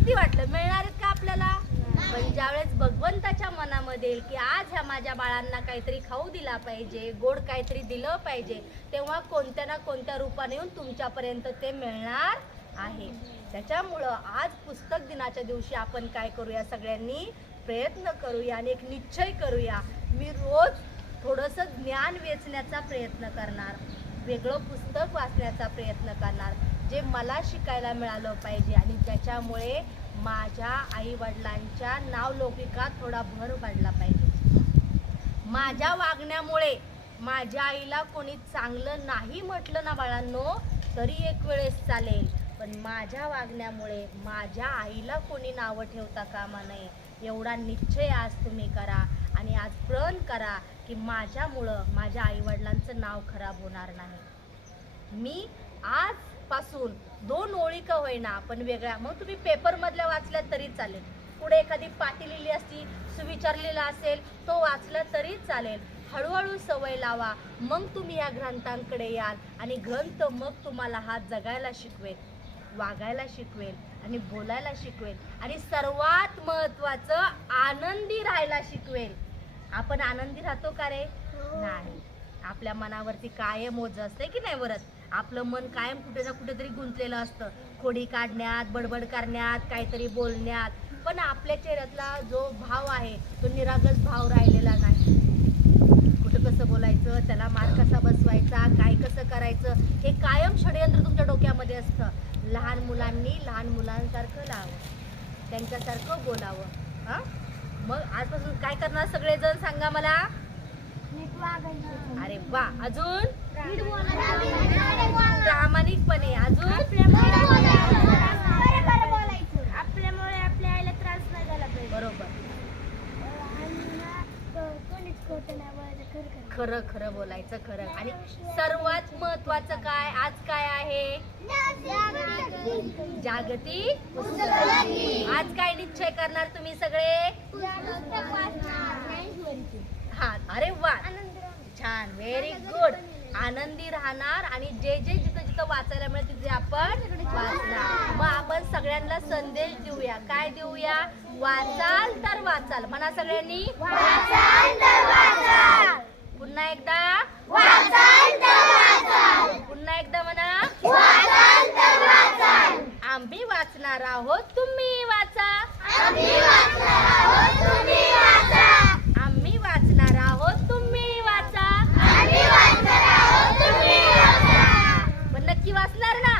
किती वाटलं मिळणार आहेत का आपल्याला? पण ज्यावेळेस भगवंताच्या मनामध्ये येईल की आज ह्या माझ्या बाळांना काहीतरी खाऊ दिला पाहिजे, गोड काहीतरी दिलं पाहिजे, तेव्हा कोणत्या ना कोणत्या रूपाने येऊन तुमच्यापर्यंत ते मिळणार आहे. त्याच्यामुळं आज पुस्तक दिनाच्या दिवशी आपण काय करूया, सगळ्यांनी प्रयत्न करूया आणि एक निश्चय करूया, मी रोज थोडंसं ज्ञान वेचण्याचा प्रयत्न करणार, वेगळं पुस्तक वाचण्याचा प्रयत्न करणार, जे मला शिकायला मिळालं पाहिजे आणि ज्याच्यामुळे माझ्या आईवडिलांच्या नावलौकिकात थोडा भर पडला पाहिजे. माझ्या वागण्यामुळे माझ्या आईला कोणी चांगलं नाही म्हटलं ना बाळांनो तरी एक वेळेस चालेल, पण माझ्या वागण्यामुळे माझ्या आईला कोणी नावं ठेवता कामा नये, एवढा निश्चय आज तुम्ही करा आणि आज प्रण करा की माझ्यामुळं माझ्या आईवडिलांचं नाव खराब होणार नाही. मी आजपासून 2 ओळी का होईना पण वेगळ्या, मग तुम्ही पेपरमधल्या वाचल्या तरी चालेल, पुढे एखादी पाटी लिहिली असती, सुविचारलेला असेल तो वाचला तरी चालेल. हळूहळू सवय लावा, मग तुम्ही या ग्रंथांकडे याल आणि ग्रंथ मग तुम्हाला हा जगायला शिकवेल, वागायला शिकवेल आणि बोलायला शिकवेल आणि सर्वात महत्त्वाचं आनंदी राहायला शिकवेल. आपण आनंदी राहतो का रे? नाही. आपल्या मनावरती कायम ओझ असते की नाही वरत, आपलं मन कायम कुठे ना कुठेतरी गुंतलेलं असतं, खोडी काढण्यात, बडबड करण्यात, काहीतरी बोलण्यात, पण आपल्या चेहऱ्यातला जो भाव आहे तो निरागस भाव राहिलेला नाही. कुठं कसं बोलायचं, त्याला मार कसा बसवायचा, काय कसं करायचं, हे कायम षडयंत्र तुमच्या डोक्यामध्ये असतं. लहान मुलांनी लहान मुलांसारखं राहावं, त्यांच्यासारखं बोलावं. हां, मग आजपासून काय करणार सगळेजण सांगा मला? अरे वा, अजून प्रामाणिकपणे, अजून आपल्यामुळे आपल्या आईला त्रास नाही झाला पाहिजे. बरोबर, खरं खरं बोलायचं, खरं. आणि सर्वात महत्वाचं काय आज काय आहे? जागतिक पुस्तक दिन. आज काय निश्चय करणार तुम्ही सगळे? हा, अरे वा, छान, व्हेरी गुड. आनंदी राहणार आणि जे जे जिथं जिथं वाचायला मिळेल तिथे आपण वाचणार. मग आपण सगळ्यांना संदेश देऊया, काय देऊया? वाचाल तर वाचाल, म्हणा सगळ्यांनी. पुन्हा एकदा पुन्हा एकदा म्हणा. आम्ही वाचणार आहोत, तुम्ही वाचा. आम्ही वाचणार आहोत, तुम्ही वाचा. पण नक्की वाचणार ना?